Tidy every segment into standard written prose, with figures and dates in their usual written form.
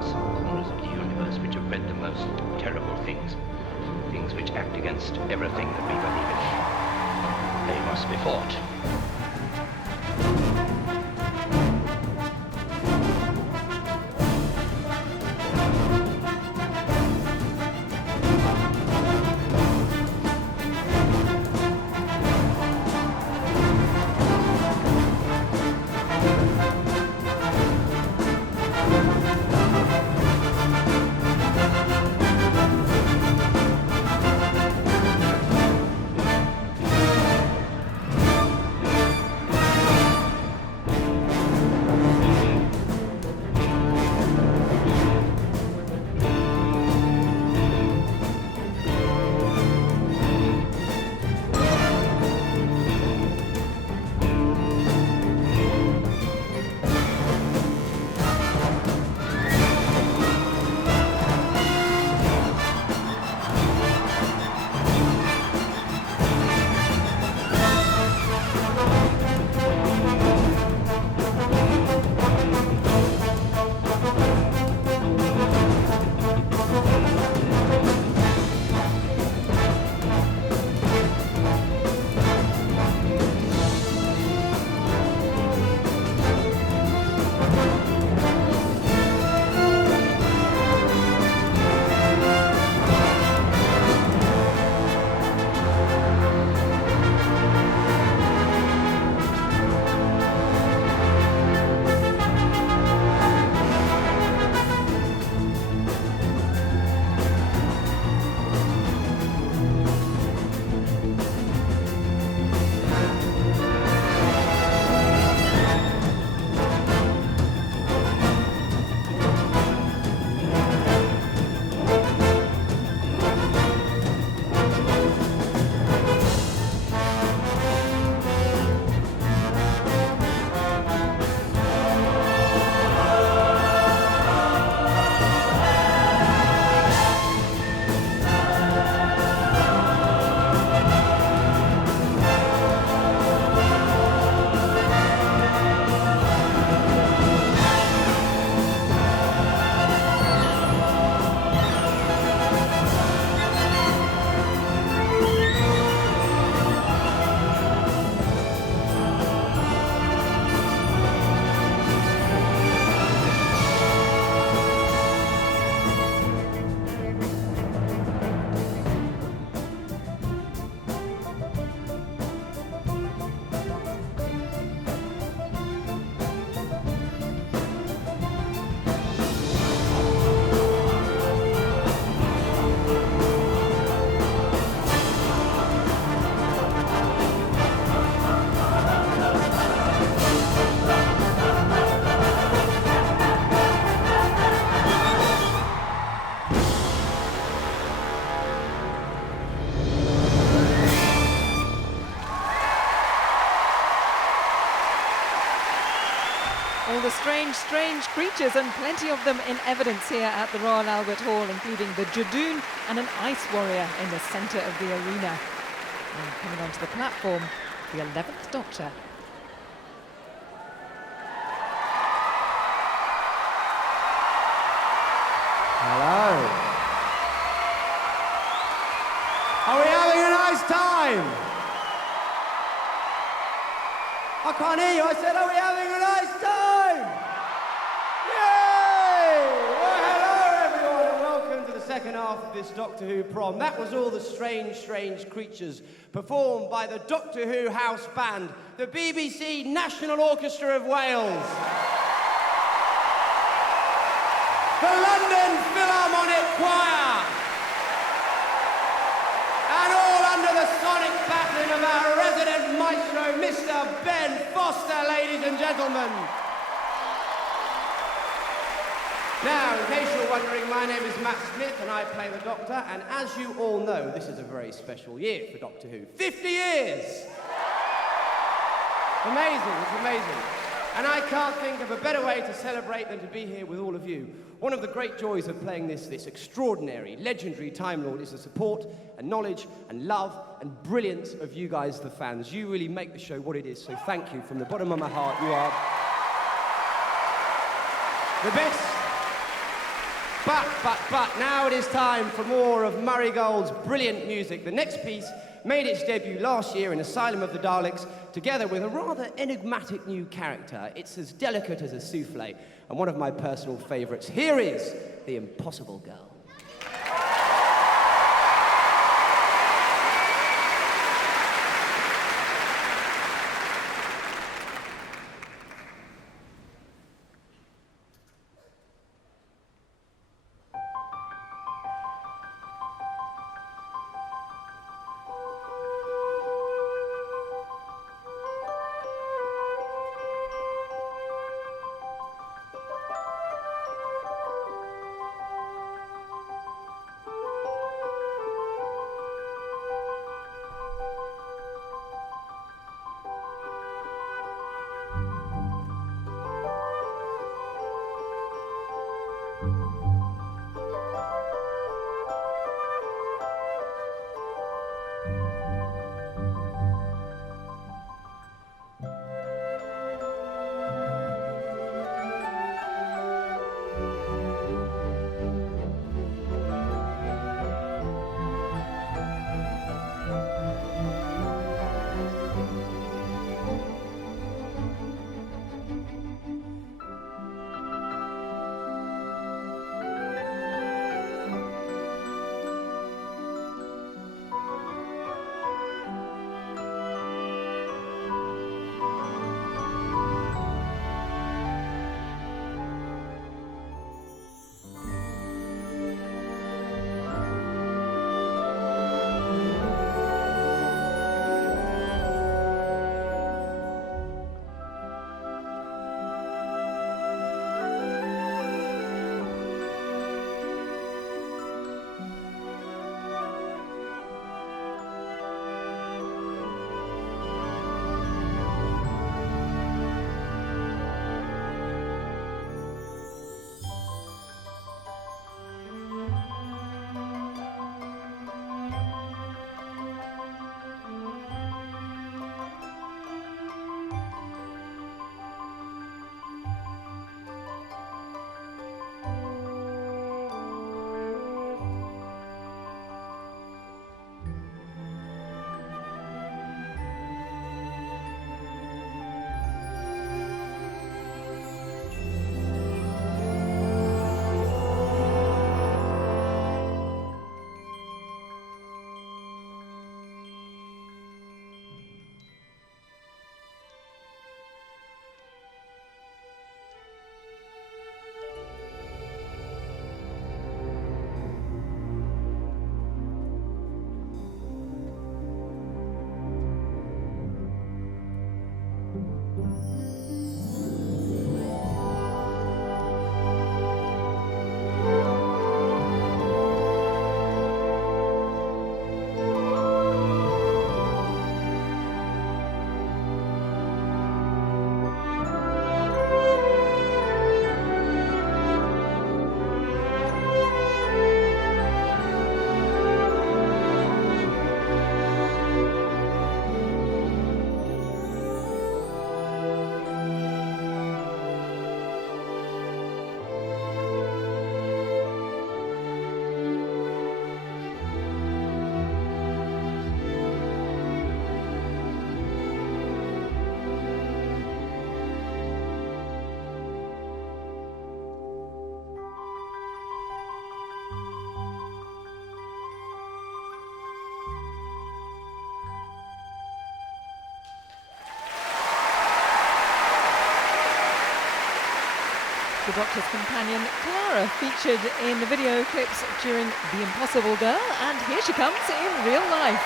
Yes, corners of the universe which have bred the most terrible things. Things which act against everything that we believe in. They must be fought. All the strange creatures, and plenty of them in evidence here at the Royal Albert Hall, including the Jadoon and an ice warrior in the centre of the arena. And coming onto the platform, the 11th Doctor. Hello. Are we having a nice time? I can't hear you. I said, are we having a nice time? Yay! Well, hello, everyone, and welcome to the second half of this Doctor Who prom. That was all the strange creatures performed by the Doctor Who house band, the BBC National Orchestra of Wales, the London Philharmonic Choir, and all under the sonic baton of our resident maestro, Mr. Ben Foster, ladies and gentlemen. Now, in case you're wondering, my name is Matt Smith and I play the Doctor, and as you all know, this is a very special year for Doctor Who. 50 years! Amazing, it's amazing. And I can't think of a better way to celebrate than to be here with all of you. One of the great joys of playing this extraordinary, legendary Time Lord is the support and knowledge and love and brilliance of you guys, the fans. You really make the show what it is, so thank you from the bottom of my heart. You are the best But now it is time for more of Murray Gold's brilliant music. The next piece made its debut last year in Asylum of the Daleks, together with a rather enigmatic new character. It's as delicate as a souffle, and one of my personal favourites. Here is The Impossible Girl. The Doctor's companion, Clara, featured in the video clips during The Impossible Girl, and here she comes in real life.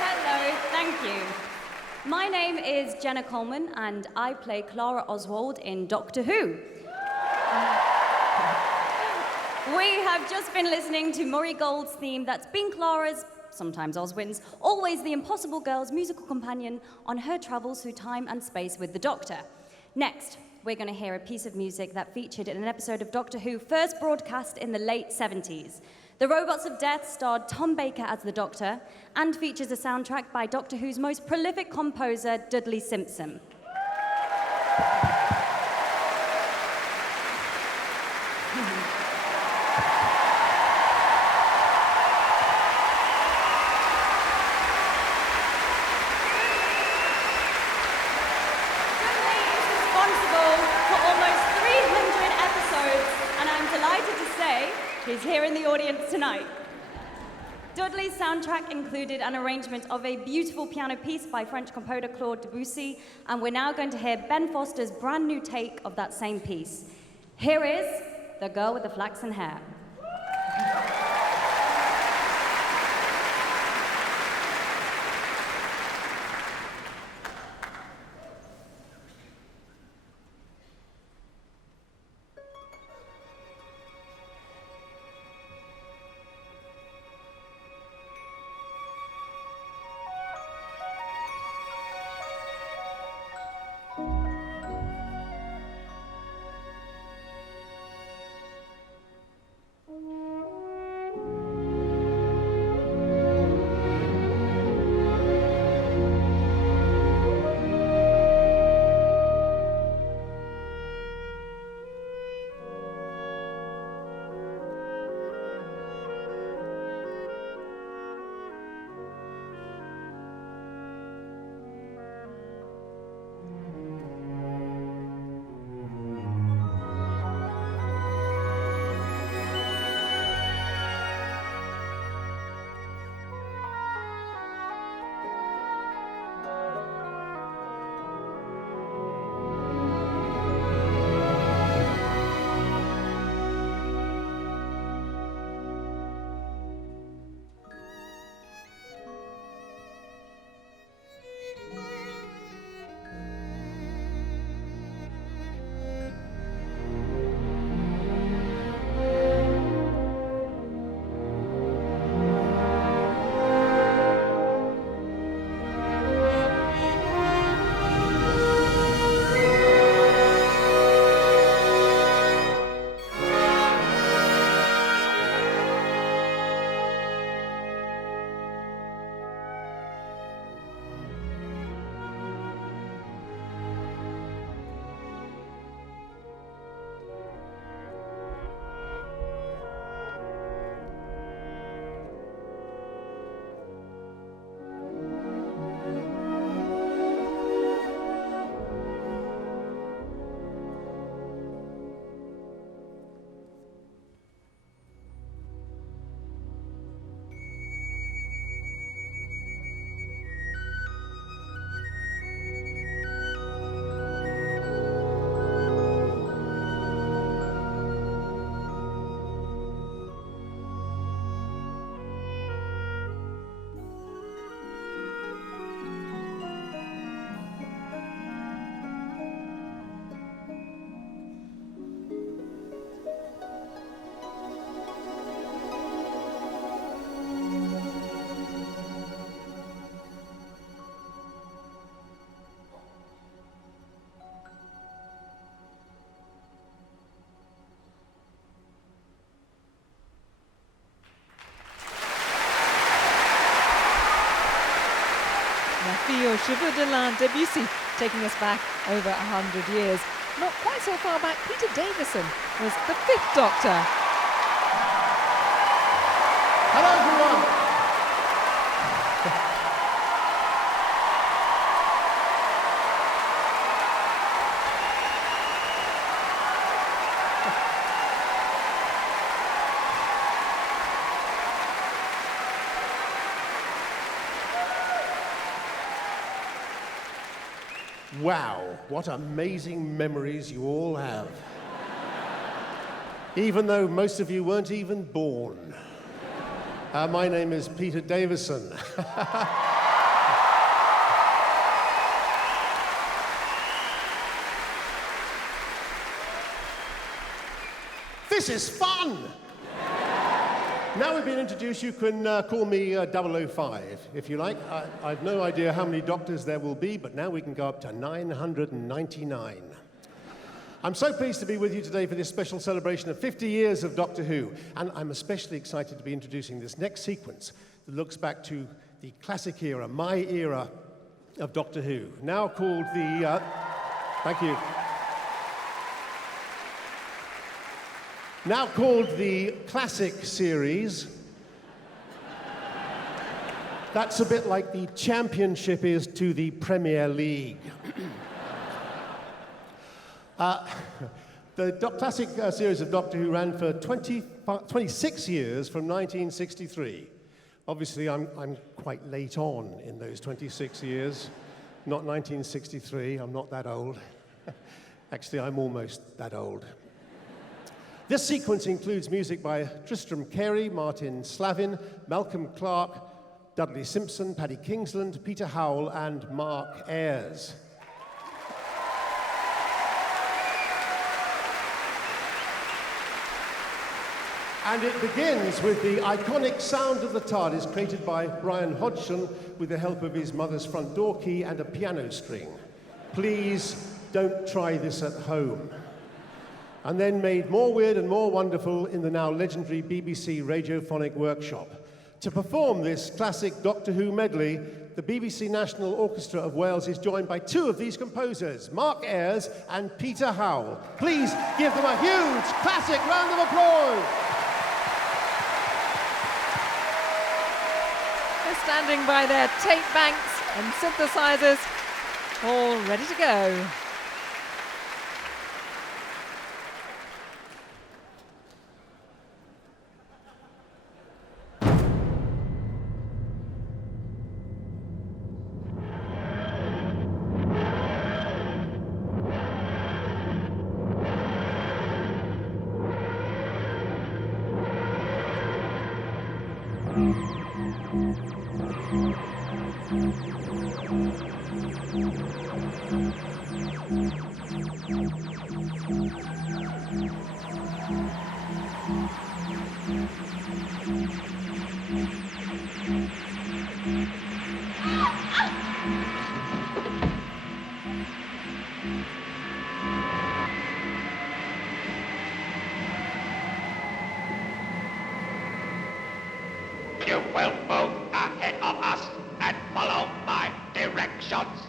Hello, thank you. My name is Jenna Coleman, and I play Clara Oswald in Doctor Who. We have just been listening to Murray Gold's theme that's been Clara's, sometimes Oswin's, always the Impossible Girl's musical companion on her travels through time and space with the Doctor. Next, we're going to hear a piece of music that featured in an episode of Doctor Who first broadcast in the late 70s. The Robots of Death starred Tom Baker as the Doctor and features a soundtrack by Doctor Who's most prolific composer, Dudley Simpson. For almost 300 episodes, and I'm delighted to say he's here in the audience tonight. Dudley's soundtrack included an arrangement of a beautiful piano piece by French composer Claude Debussy, and we're now going to hear Ben Foster's brand new take of that same piece. Here is The Girl with the Flaxen Hair. Fille aux cheveux de lin, Debussy, taking us back over 100 years. Not quite so far back, Peter Davison was the Fifth Doctor. Hello, everyone. Wow, what amazing memories you all have. Even though most of you weren't even born. My name is Peter Davison. This is fun! Now we've been introduced, you can call me 005, if you like. I've no idea how many doctors there will be, but now we can go up to 999. I'm so pleased to be with you today for this special celebration of 50 years of Doctor Who, and I'm especially excited to be introducing this next sequence that looks back to the classic era, my era of Doctor Who, now called the Thank you. Now called the Classic Series. That's a bit like the Championship is to the Premier League. The Classic series of Doctor Who ran for 26 years from 1963. Obviously, I'm quite late on in those 26 years. Not 1963, I'm not that old. Actually, I'm almost that old. This sequence includes music by Tristram Carey, Martin Slavin, Malcolm Clarke, Dudley Simpson, Paddy Kingsland, Peter Howell, and Mark Ayres. And it begins with the iconic sound of the TARDIS created by Brian Hodgson with the help of his mother's front door key and a piano string. Please don't try this at home. And then made more weird and more wonderful in the now legendary BBC Radiophonic Workshop. To perform this classic Doctor Who medley, the BBC National Orchestra of Wales is joined by two of these composers, Mark Ayres and Peter Howell. Please give them a huge classic round of applause. They're standing by their tape banks and synthesizers, all ready to go. You will move ahead of us and follow my directions.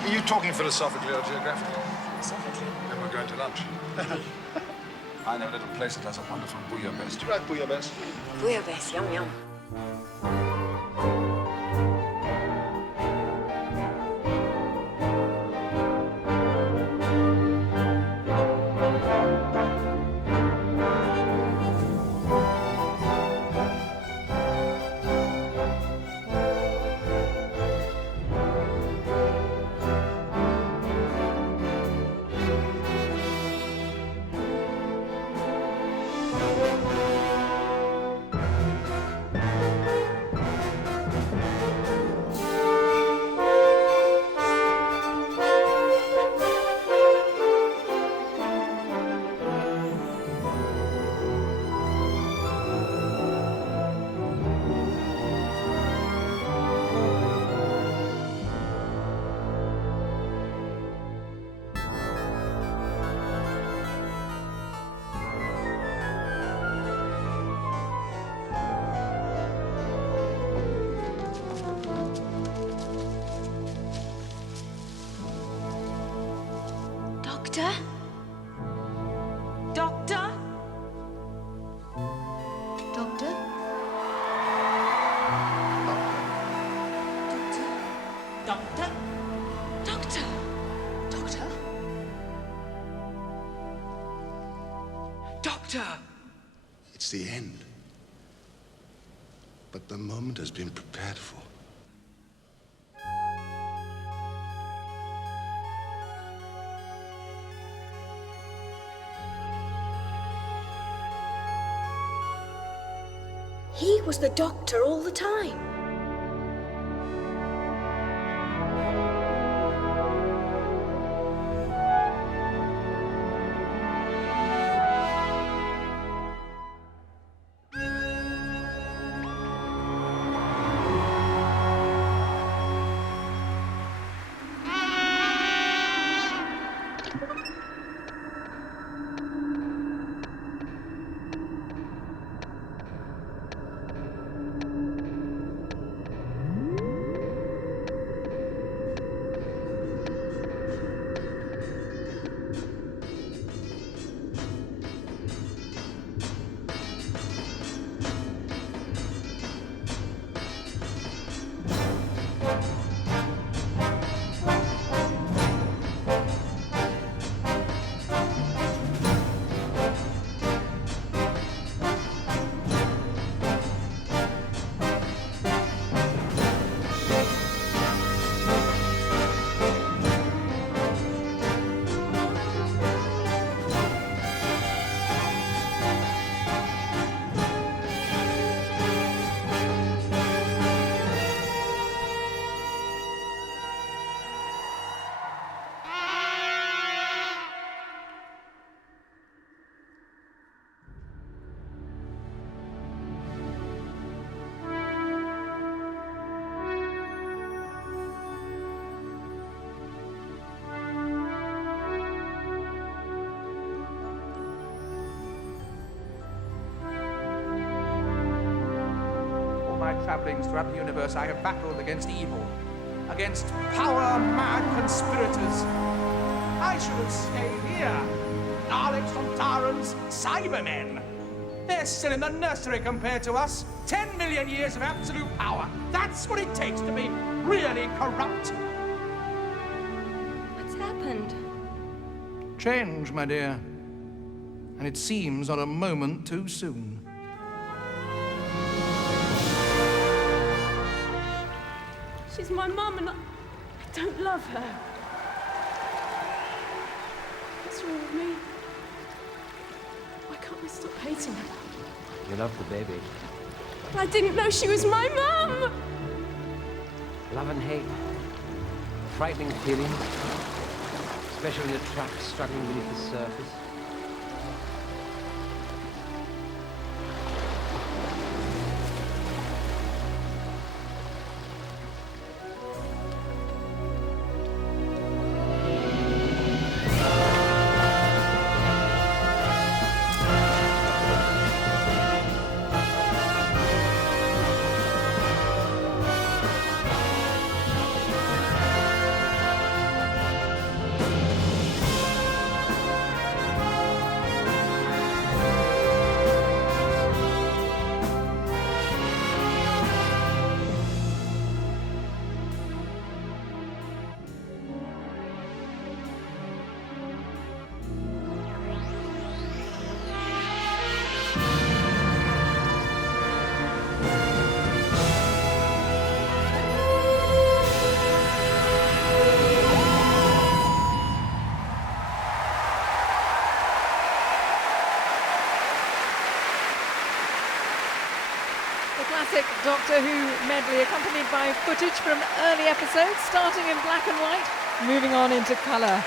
Are you talking philosophically or geographically? Philosophically. Then we're going to lunch. I know a little place that has a wonderful bouillabaisse. Do you like bouillabaisse? Bouillabaisse, yum yum. Doctor? Doctor? Doctor? Doctor! It's the end. But the moment has been prepared for. He was the doctor all the time. Travellings throughout the universe, I have battled against evil, against power-mad conspirators. I should have stayed here. Daleks, Sontarans, Cybermen. They're still in the nursery compared to us. 10 million years of absolute power. That's what it takes to be really corrupt. What's happened? Change, my dear. And it seems not a moment too soon. She's my mum and I don't love her. What's wrong with me? Why can't I stop hating her? You love the baby. I didn't know she was my mum! Love and hate. Frightening feeling. Especially the traps struggling beneath the surface. Classic Doctor Who medley accompanied by footage from early episodes, starting in black and white, moving on into colour.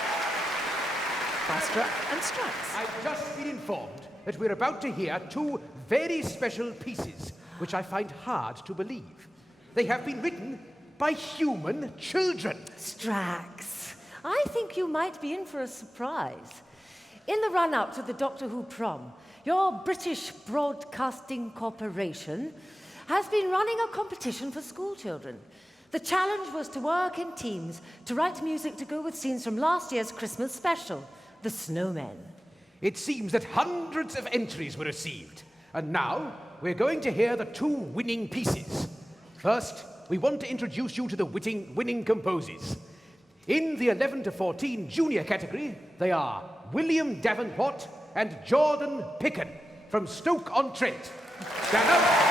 By Struck and Strax. I've just been informed that we're about to hear two very special pieces, which I find hard to believe. They have been written by human children. Strax, I think you might be in for a surprise. In the run-up to the Doctor Who Prom, your British Broadcasting Corporation has been running a competition for school children. The challenge was to work in teams to write music to go with scenes from last year's Christmas special, The Snowmen. It seems that hundreds of entries were received, and now we're going to hear the two winning pieces. First, we want to introduce you to the winning composers. In the 11 to 14 junior category, they are William Davenport and Jordan Picken from Stoke-on-Trent. Stand up.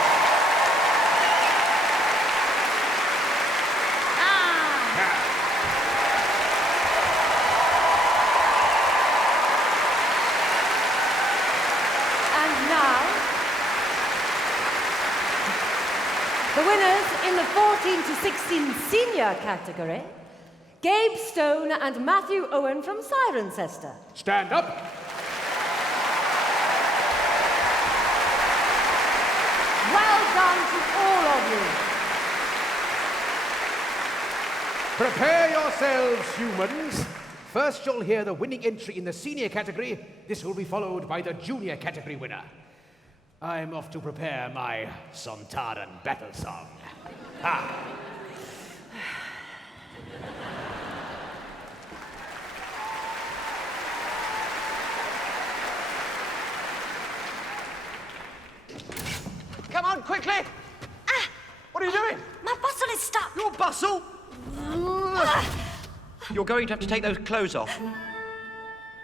The winners in the 14 to 16 senior category, Gabe Stone and Matthew Owen from Cirencester. Stand up. Well done to all of you. Prepare yourselves, humans. First, you'll hear the winning entry in the senior category. This will be followed by the junior category winner. I'm off to prepare my Sontaran battle song. Ha! Come on, quickly! What are you doing? My bustle is stuck. Your bustle? You're going to have to take those clothes off.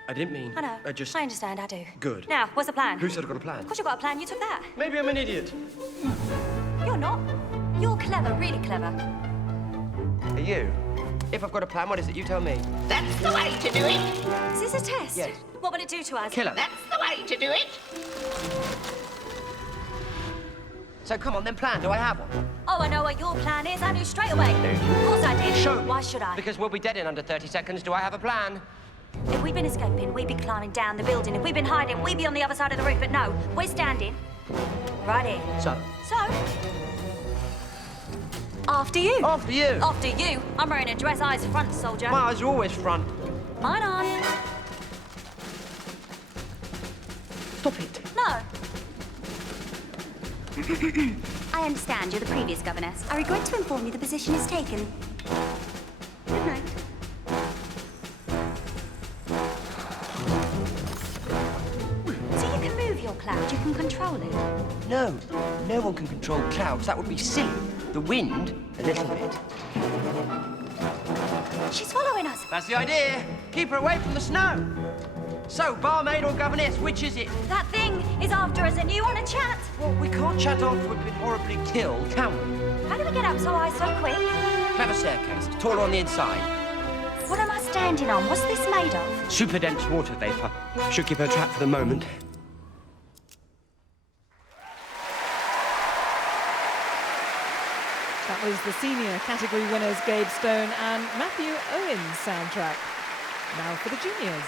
I didn't mean. I know. I I understand, I do. Good. Now, what's the plan? Who said I've got a plan? Of course you've got a plan. You took that. Maybe I'm an idiot. You're not. You're clever, really clever. Are you? If I've got a plan, what is it? You tell me. That's the way to do it. Is this a test? Yes. What will it do to us? Kill her. That's the way to do it. So come on, then plan. Do I have one? Oh, I know what your plan is. I knew straight away. Of course I did. Show me. Why should I? Because we'll be dead in under 30 seconds. Do I have a plan? If we'd been escaping, we'd be climbing down the building. If we'd been hiding, we'd be on the other side of the roof. But no, we're standing right here. So? So? After you. After you. After you. I'm wearing a dress eyes front, soldier. My eyes are always front. Mine aren't. Stop it. No. I understand you're the previous governess. I regret to inform you the position is taken. Good night. So you can move your cloud, you can control it. No, no one can control clouds. That would be silly. The wind, a little bit. She's following us. That's the idea. Keep her away from the snow. So, barmaid or governess, which is it? That thing is after us and you want to chat. Well, we can't chat after we've been horribly killed, can we? How do we get up so high so quick? Clever staircase, taller on the inside. What am I standing on? What's this made of? Super dense water vapour. Should keep her trapped for the moment. That was the senior category winners Gabe Stone and Matthew Owen's soundtrack. Now for the juniors.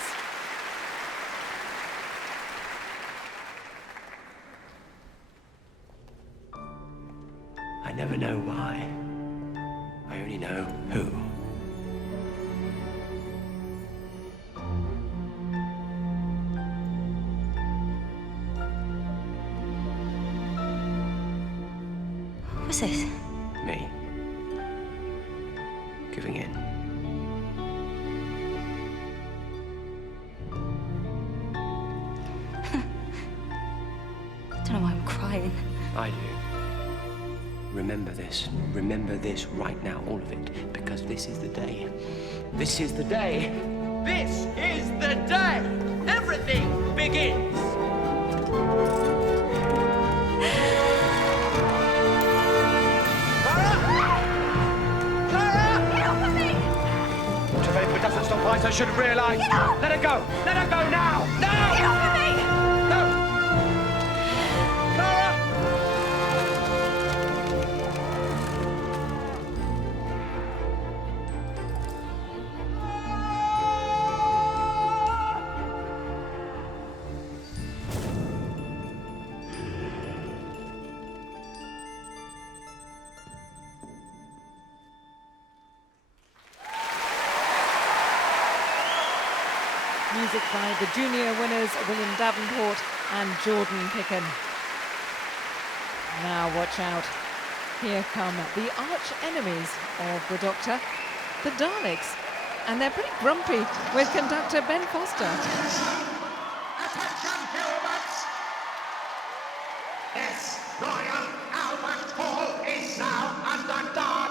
I never know why. I only know who. What's this? Me. Giving in. I don't know why I'm crying. I do. Remember this. Remember this right now, all of it. Because this is the day. This is the day. This is the day. Everything begins. Get off of me! Water vapor doesn't stop ice, I should have realised. Get off! Let her go! Let her go now! Now! Get off of me! No! Clara! Music by the junior winners William Davenport and Jordan Picken. Now watch out. Here come the arch enemies of the Doctor, the Daleks. And they're pretty grumpy with conductor Ben Foster. Attention, humans! This Royal Albert Hall is now under guard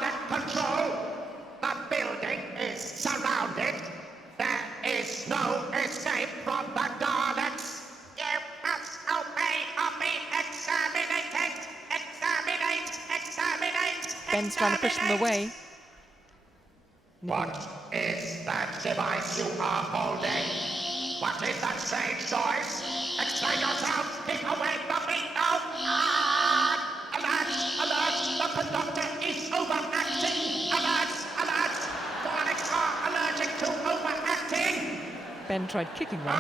Ben's trying to push them away. What is that device you are holding? What is that strange noise? Explain yourself! Keep away from me! No! Alert! Alert! The conductor is overacting! Alert! Alert! Daleks are allergic to overacting! Ben tried kicking one.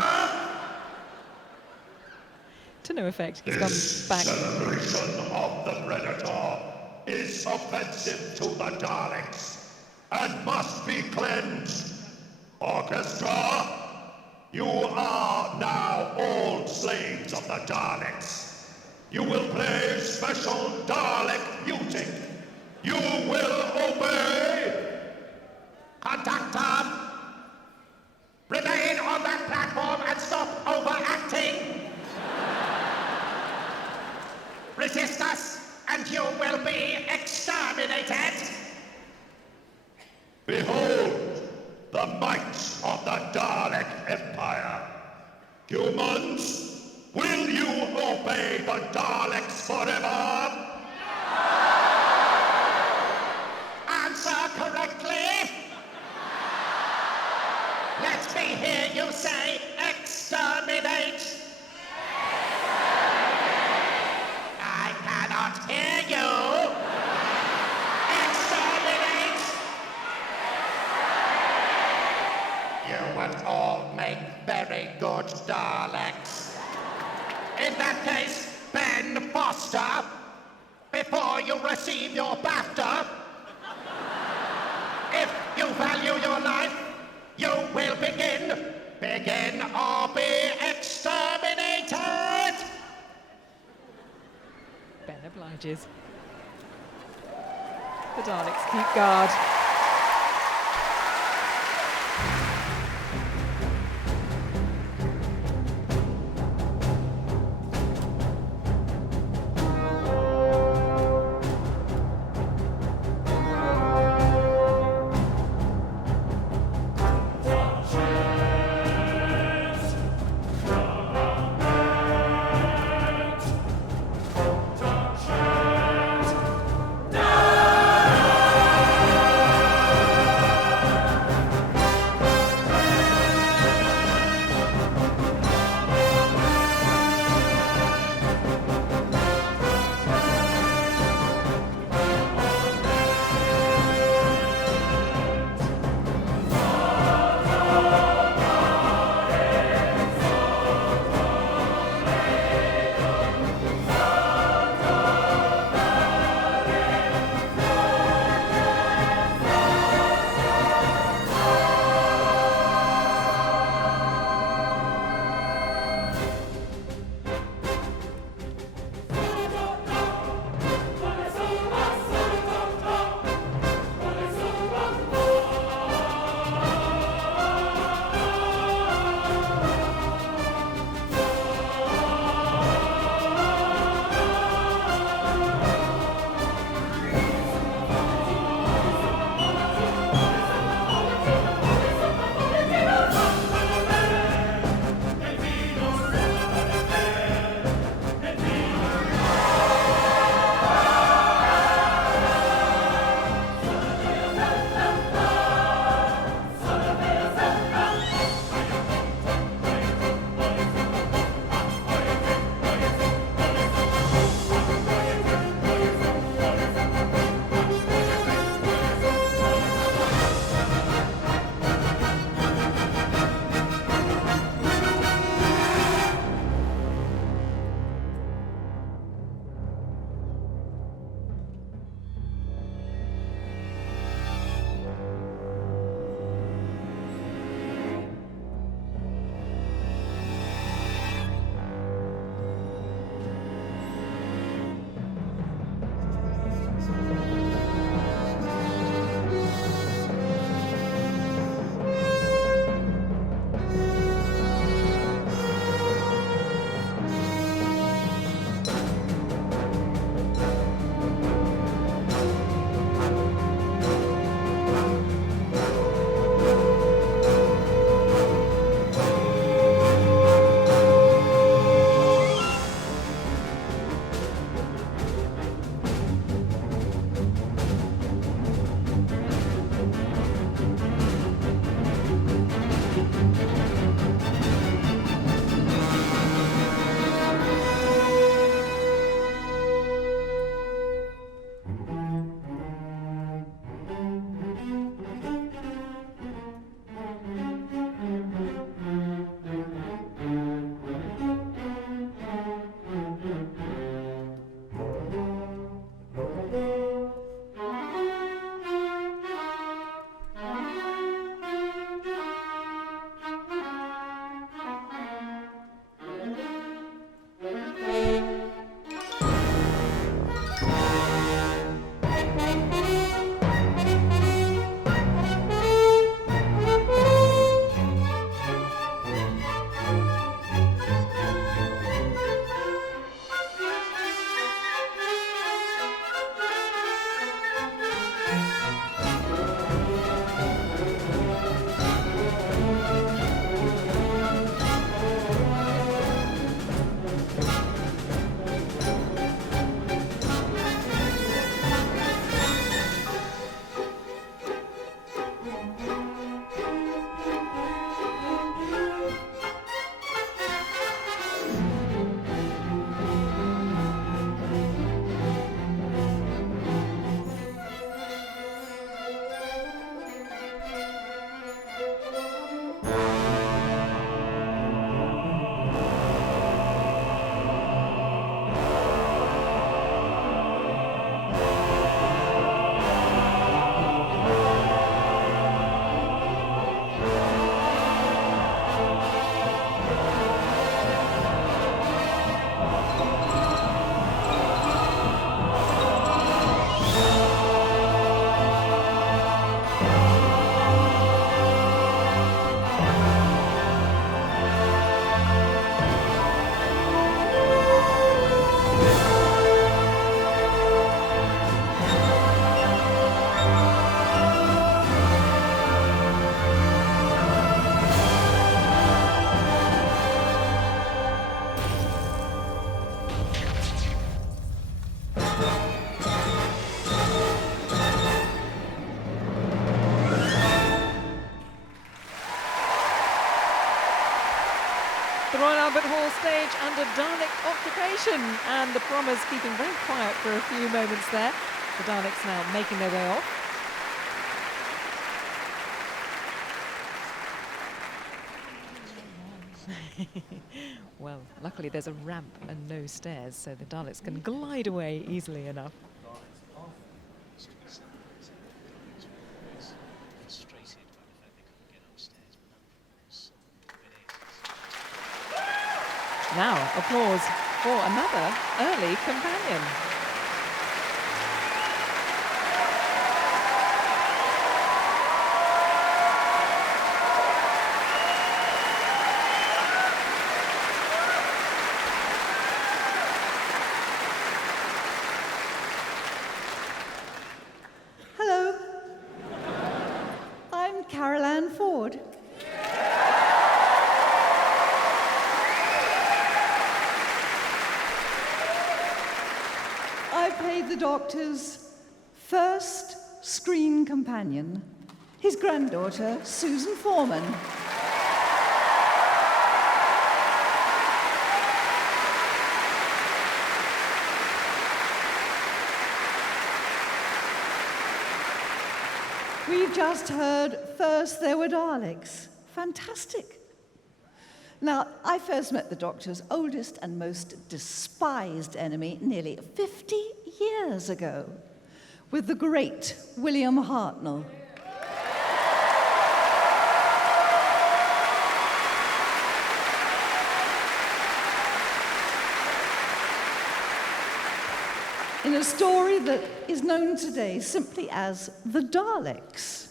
To no effect. He's gone back. Celebration of the Predator is offensive to the Daleks and must be cleansed. Orchestra, you are now all slaves of the Daleks. You will play special Dalek music. You will obey. Conductor, remain on that platform and stop overacting. Resist us, and you will be exterminated. Behold the might of the Dalek Empire. Humans, will you obey the Daleks forever? Answer correctly. Let me hear you say exterminate. I cannot hear you. Exterminate. You would all make very good Daleks. In that case, Ben Foster, before you receive your BAFTA, if you value your life, you will begin or be exterminated. Ben obliges. The Daleks keep guard. Hall stage under Dalek occupation, and the Prommers keeping very quiet for a few moments there. The Daleks now making their way off. Well, luckily there's a ramp and no stairs, so the Daleks can glide away easily enough. Now, applause for another early companion. Hello. I'm Carol Ann Ford. I played the Doctor's first screen companion, his granddaughter, Susan Foreman. We've just heard First There Were Daleks. Fantastic. Now, I first met the Doctor's oldest and most despised enemy nearly 50 years ago with the great William Hartnell. In a story that is known today simply as The Daleks.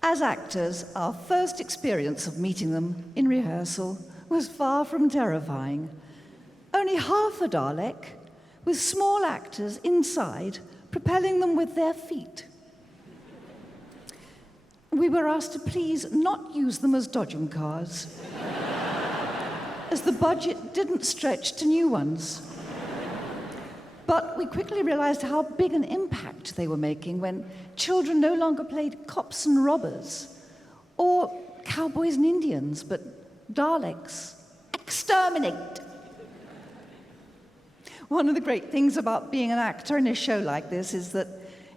As actors, our first experience of meeting them in rehearsal was far from terrifying. Only half a Dalek, with small actors inside, propelling them with their feet. We were asked to please not use them as dodgem cars, as the budget didn't stretch to new ones. But we quickly realized how big an impact they were making when children no longer played cops and robbers, or cowboys and Indians, but Daleks. Exterminate! One of the great things about being an actor in a show like this is that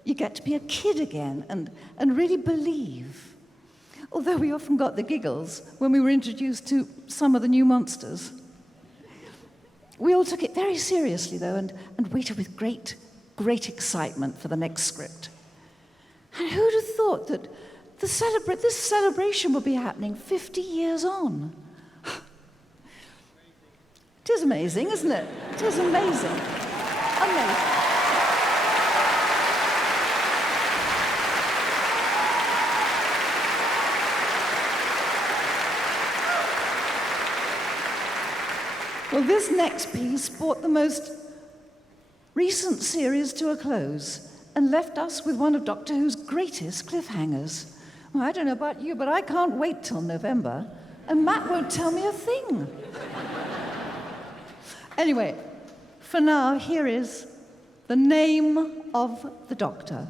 you get to be a kid again and really believe. Although we often got the giggles when we were introduced to some of the new monsters. We all took it very seriously, though, and waited with great excitement for the next script. And who'd have thought that this celebration would be happening 50 years on? It is amazing, isn't it? It is amazing. Amazing. Well, this next piece brought the most recent series to a close and left us with one of Doctor Who's greatest cliffhangers. Well, I don't know about you, but I can't wait till November, and Matt won't tell me a thing. Anyway, for now, here is The Name of the Doctor.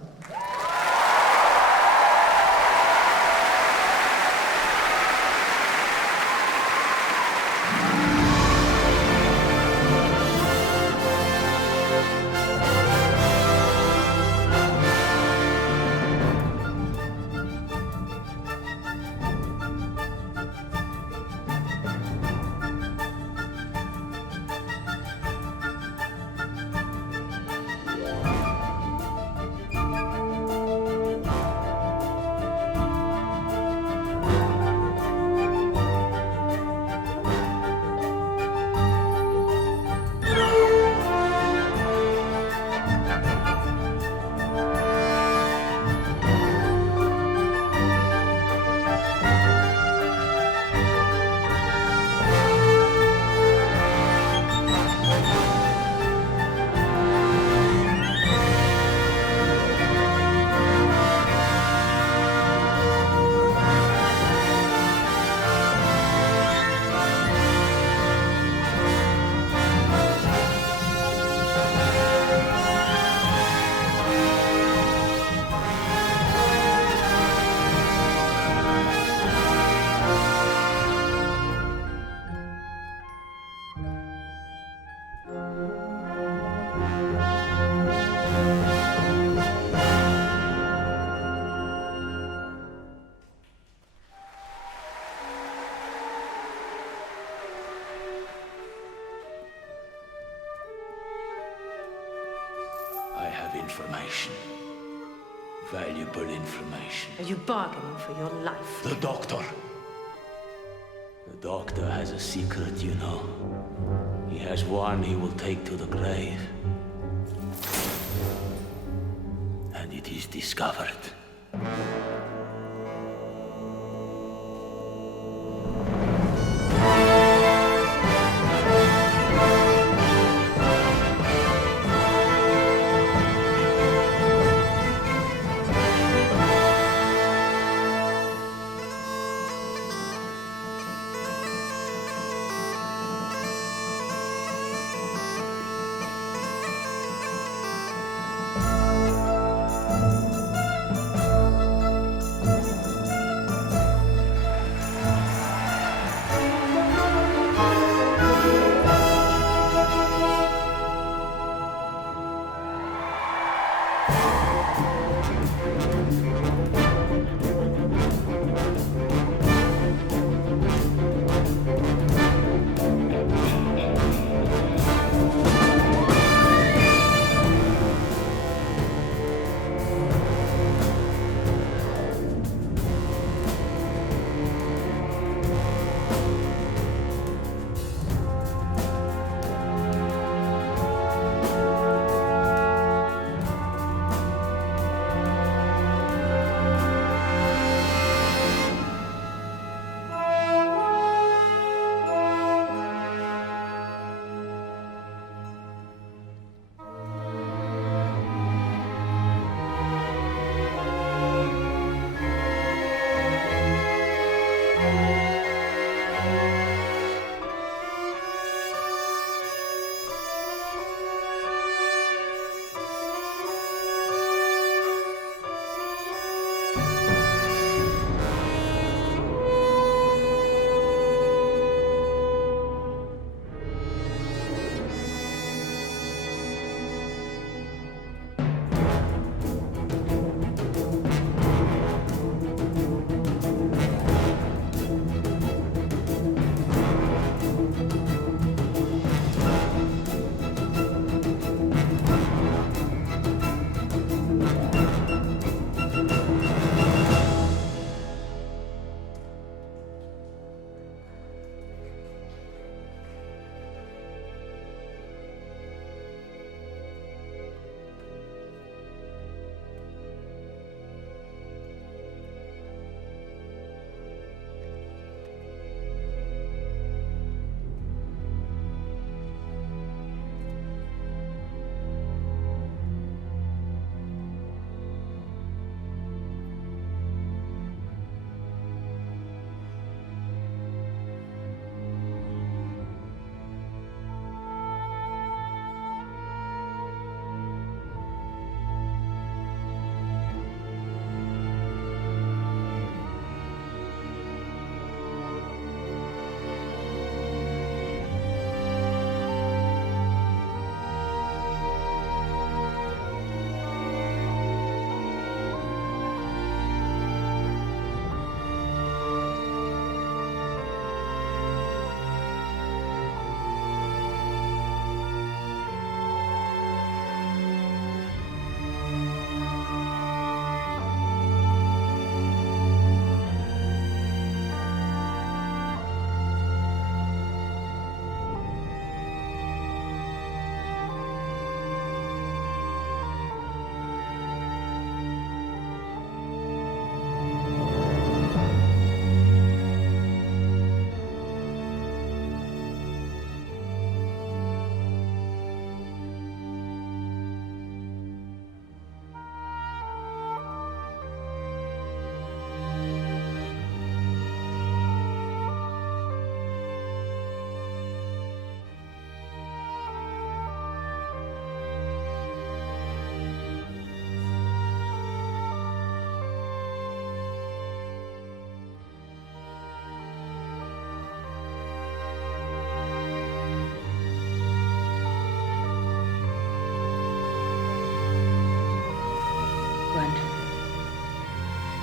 information. Valuable information. Are you bargaining for your life? The doctor. The doctor has a secret, you know. He has one he will take to the grave. And it is discovered.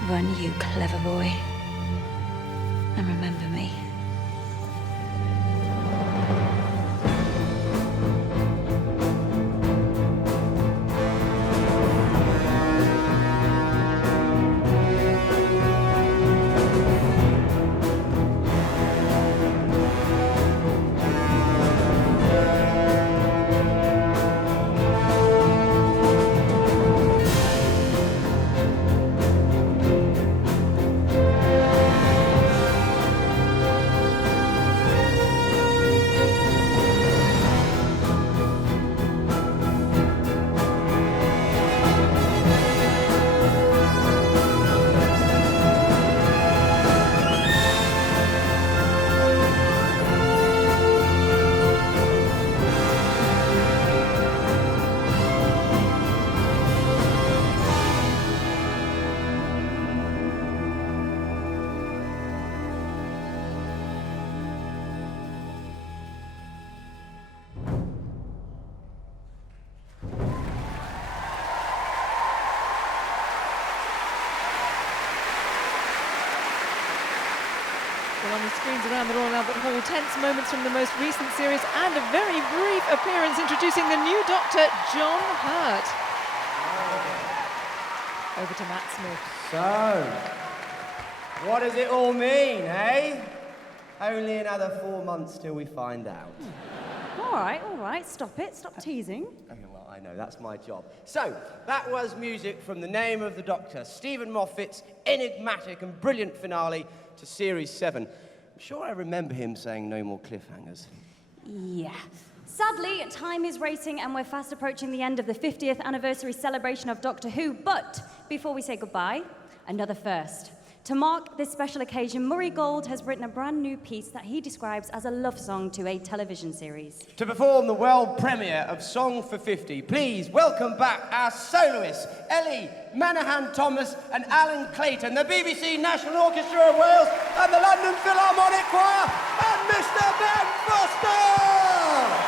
Run, you clever boy. And remember me. on the screens around the Royal Albert Hall. Tense moments from the most recent series and a very brief appearance introducing the new Doctor, John Hurt. Over to Matt Smith. So, what does it all mean, eh? Only another 4 months till we find out. All right, stop it. Stop teasing. Okay, well, I know, that's my job. So, that was music from The Name of the Doctor, Stephen Moffat's enigmatic and brilliant finale to Series 7. I'm sure I remember him saying no more cliffhangers. Yeah. Sadly, time is racing and we're fast approaching the end of the 50th anniversary celebration of Doctor Who. But before we say goodbye, another first. To mark this special occasion, Murray Gold has written a brand new piece that he describes as a love song to a television series. To perform the world premiere of Song for 50, please welcome back our soloists, Ellie Manahan Thomas and Alan Clayton, the BBC National Orchestra of Wales and the London Philharmonic Choir, and Mr. Ben Foster!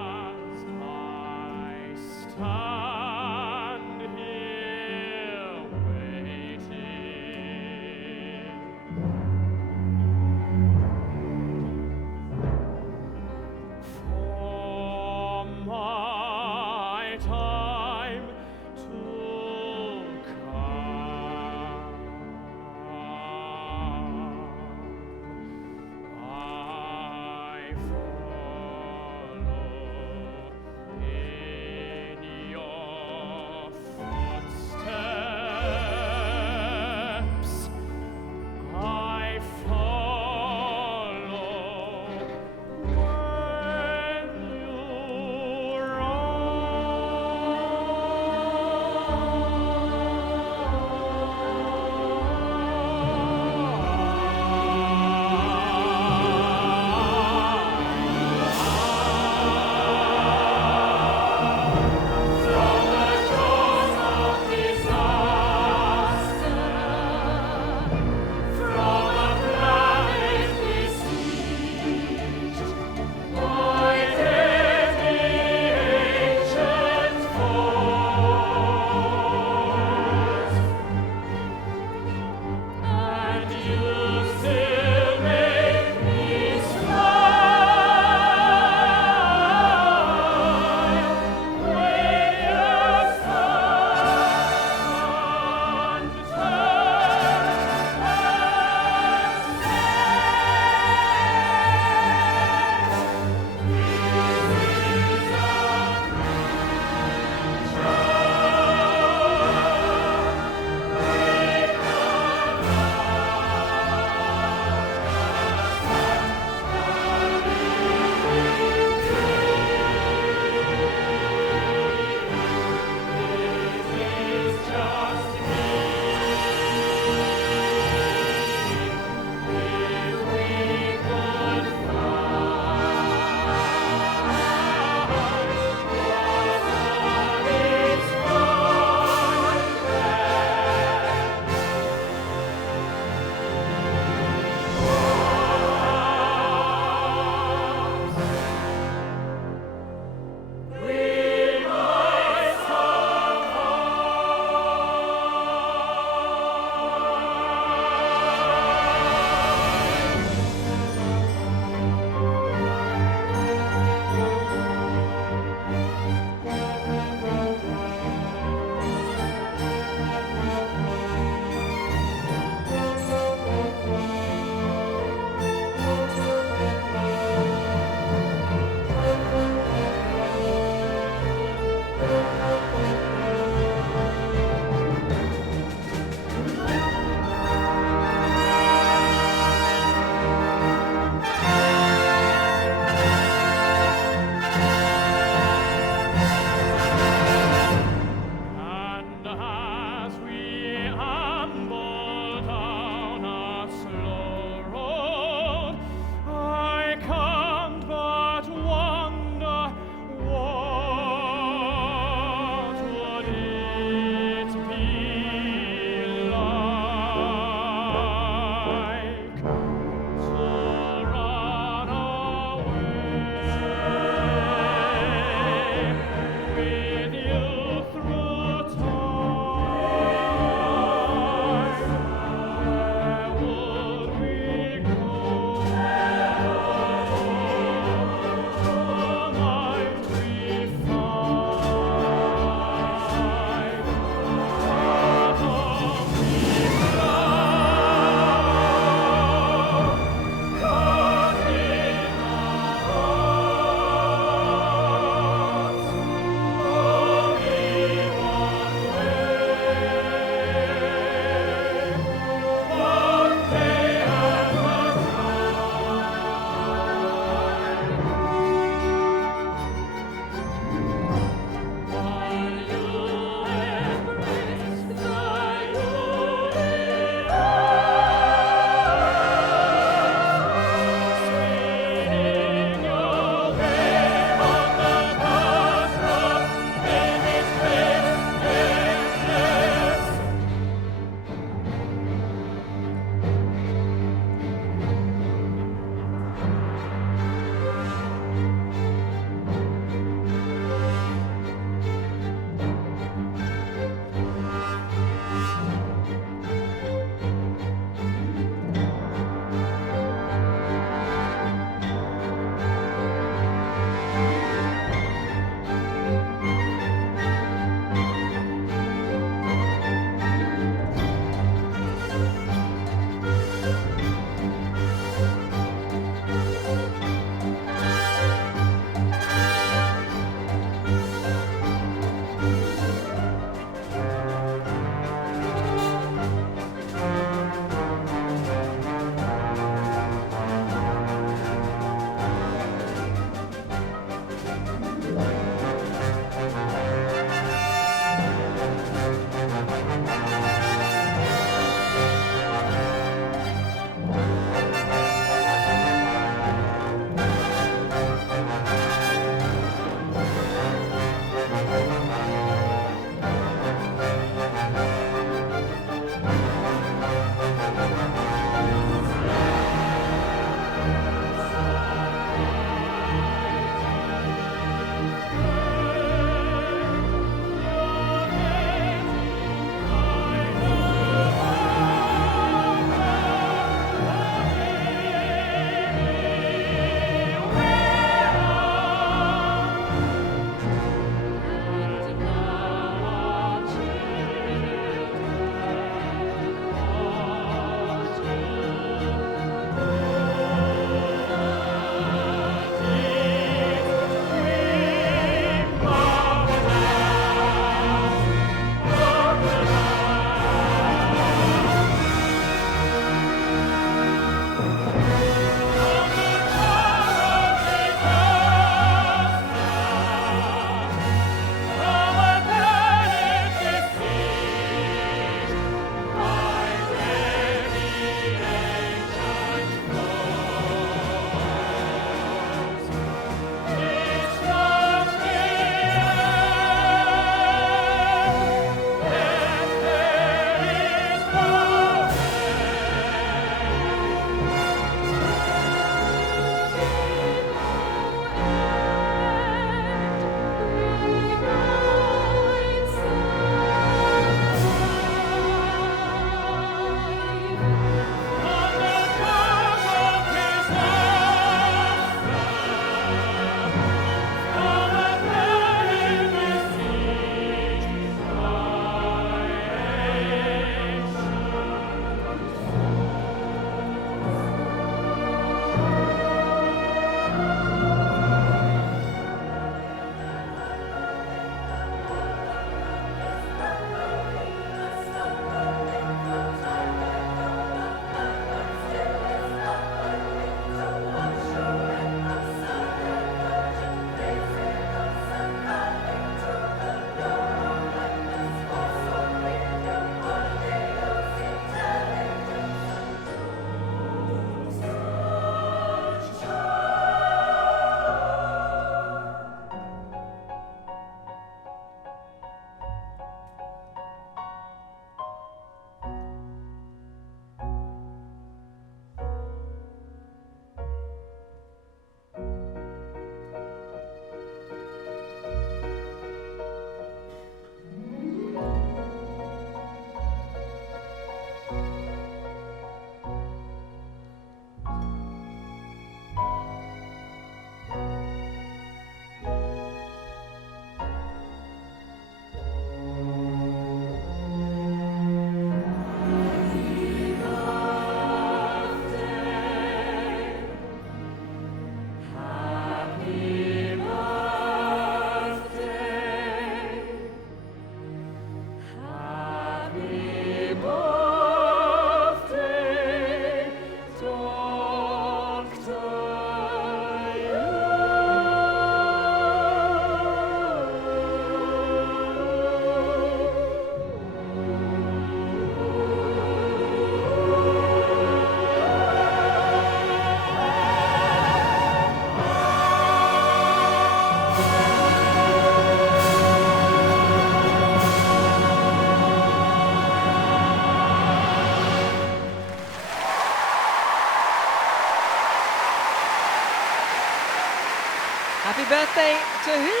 birthday to who?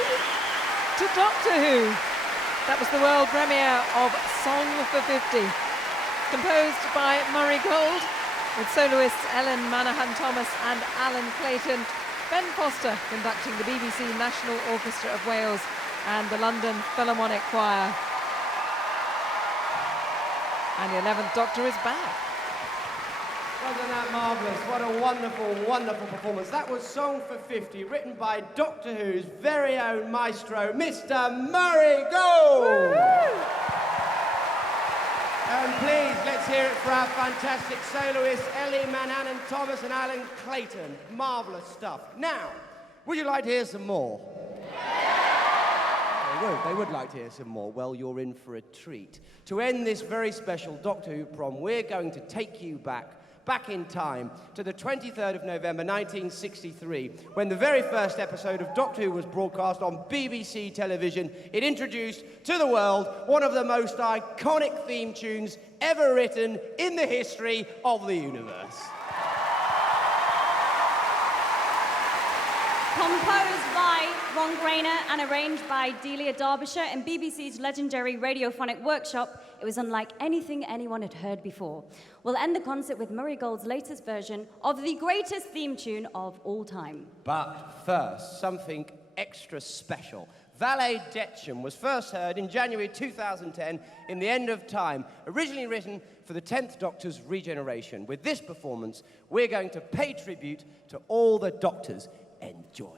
To Doctor Who. That was the world premiere of Song for 50, composed by Murray Gold, with soloists Ellen Manahan-Thomas and Alan Clayton, Ben Foster conducting the BBC National Orchestra of Wales and the London Philharmonic Choir. And the 11th Doctor is back. Wasn't that marvellous? What a wonderful, wonderful performance. That was Song for 50, written by Doctor Who's very own maestro, Mr. Murray Gold. And please, let's hear it for our fantastic soloists, Ellie Manahan-Thomas and Alan Clayton. Marvellous stuff. Now, would you like to hear some more? They would like to hear some more. Well, you're in for a treat. To end this very special Doctor Who prom, we're going to take you back in time to the 23rd of November 1963, when the very first episode of Doctor Who was broadcast on BBC television. It introduced to the world one of the most iconic theme tunes ever written in the history of the universe. Composed by Ron Grainer and arranged by Delia Derbyshire in BBC's legendary radiophonic workshop, it was unlike anything anyone had heard before. We'll end the concert with Murray Gold's latest version of the greatest theme tune of all time. But first, something extra special. Valet Detcham was first heard in January 2010 in The End of Time, originally written for the 10th Doctor's regeneration. With this performance, we're going to pay tribute to all the Doctors. Enjoy.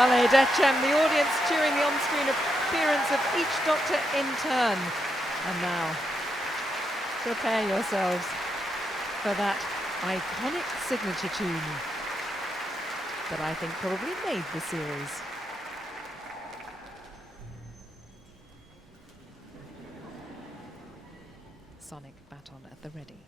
Vale Decem, the audience cheering the on-screen appearance of each Doctor in turn. And now, prepare yourselves for that iconic signature tune that I think probably made the series. Sonic baton at the ready.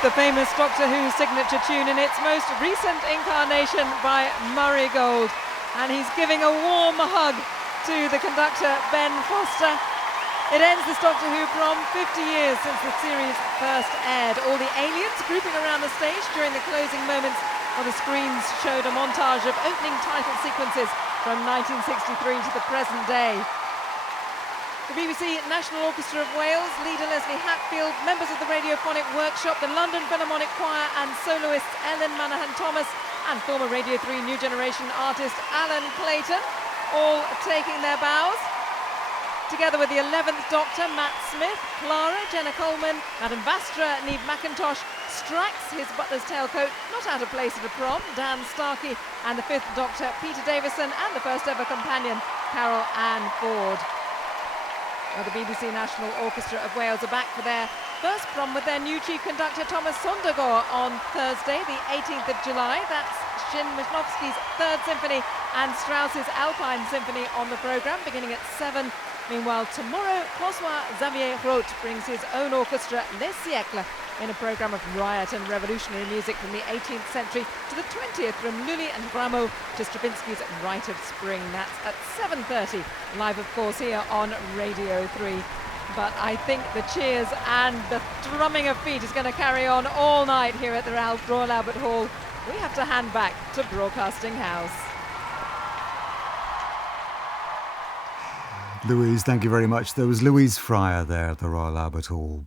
The famous Doctor Who signature tune in its most recent incarnation by Murray Gold. And he's giving a warm hug to the conductor, Ben Foster. It ends this Doctor Who Prom 50 years since the series first aired. All the aliens grouping around the stage during the closing moments of the screens showed a montage of opening title sequences from 1963 to the present day. The BBC National Orchestra of Wales, leader Leslie Hatfield, members of the Radiophonic Workshop, the London Philharmonic Choir and soloists Ellen Manahan-Thomas and former Radio 3 New Generation artist Alan Clayton, all taking their bows. Together with the 11th Doctor, Matt Smith, Clara, Jenna Coleman, Madame Vastra, Niamh McIntosh, Strax, his butler's tailcoat, not out of place at a prom, Dan Starkey, and the 5th Doctor, Peter Davison, and the first ever companion, Carol Ann Ford. Well, the BBC National Orchestra of Wales are back for their first prom with their new chief conductor Thomas Sondergaard on Thursday, the 18th of July. That's Szymanowski's Third Symphony and Strauss's Alpine Symphony on the programme, beginning at 7. Meanwhile, tomorrow, François-Xavier Roth brings his own orchestra, Les Siècles, in a programme of riot and revolutionary music from the 18th century to the 20th, from Lully and Rameau to Stravinsky's Rite of Spring. That's at 7:30, live, of course, here on Radio 3. But I think the cheers and the drumming of feet is going to carry on all night here at the Royal Albert Hall. We have to hand back to Broadcasting House. Louise, thank you very much. There was Louise Fryer there at the Royal Albert Hall